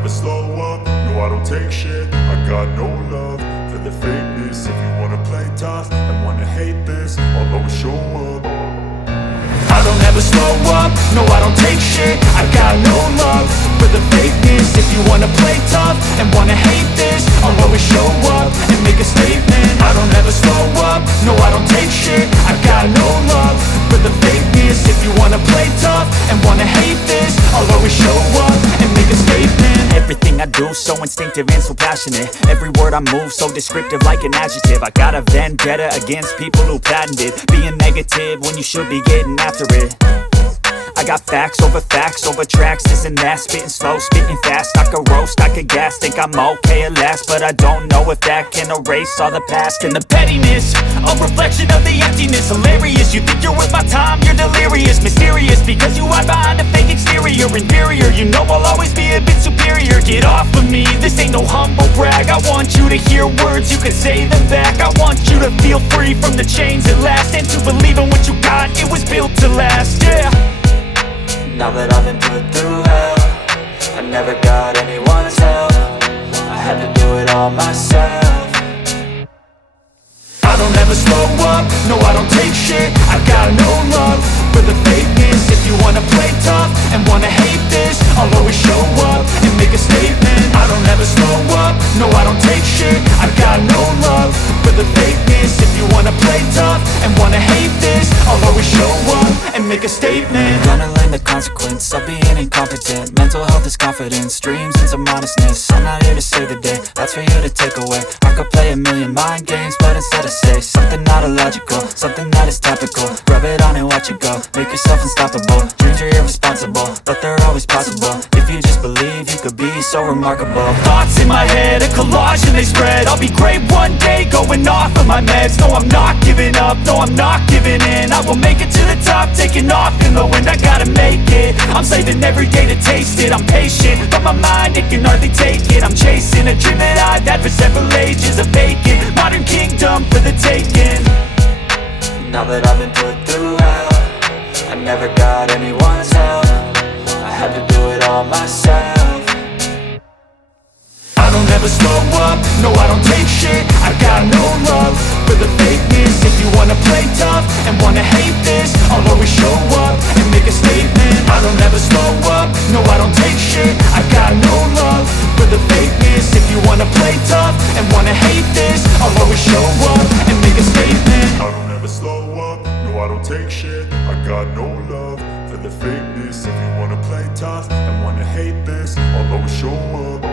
never slow up, no I don't take shit. I got no love for the fakeness. If you wanna play tough and wanna hate this, I'll always show up. I don't ever slow up, no I don't take shit. I got no love for the fakeness. If you wanna play tough and wanna hate this, I'll always show up and make a statement. I don't ever slow up, no I don't take shit. I got no love for the fakeness. If you wanna play tough and wanna hate this, I'll always show up and make a statement. Everything I do so instinctive and so passionate. Every word I move so descriptive like an adjective. I got a vendetta against people who patented being negative when you should be getting after it. I got facts over tracks, this and that. Spitting slow, spitting fast, I could roast, I could gas. Think I'm okay at last, but I don't know if that can erase all the past. And the pettiness, a reflection of the emptiness. Hilarious, you think you're worth my time, you're delirious. Mysterious, because you hide behind a fake exterior. Inferior, you know I'll always be a bit superior. Get off of me, this ain't no humble brag. I want you to hear words, you can say them back. I want you to feel free from the chains at last, and to believe in what you got, it was built to last, yeah. Now that I've been put through hell, I never got anyone's help. I had to do it all myself. I don't ever slow up, no I don't take shit. I got no love for the fakeness. If you wanna play tough and wanna hate this, I'll always show up and make a statement. I don't ever slow up, no I don't take shit. I got no love for the fakeness. If you wanna play tough and wanna hate this, I'll always show up and make a statement. Gonna learn the consequence of being incompetent. Mental health is confidence, dreams and some modestness. I'm not here to save the day, that's for you to take away. I could play a million mind games, but instead I say something not illogical, something that is topical. Rub it on and watch it go, make yourself unstoppable. Dreams are irresponsible, but they're always possible. If you just believe, you could be so remarkable. Thoughts in my head, a collage and they spread. I'll be great one day, going off of my meds. No, I'm not giving up, no, I'm not giving in. I will make it to the top, taking off in the wind. I gotta make it, I'm saving every day to taste it. I'm patient, but my mind, it can hardly take it. I'm chasing a dream that I've had for several ages. A vacant, modern kingdom for the taking. Now that I've been put through hell, I never got anyone's help. I had to do it all myself. I don't ever slow up, no I don't take shit. I got no love for the fakeness. If you wanna play tough and wanna hate this, I'll always show up and make a statement. I don't ever slow up, no I don't take shit. I got no love for the fakeness. If you wanna play tough and wanna hate this, I'll always show up and make a statement. I don't ever slow up, no I don't take shit. I got no love for the fakeness. If you wanna play tough and wanna hate this, I'll always show up.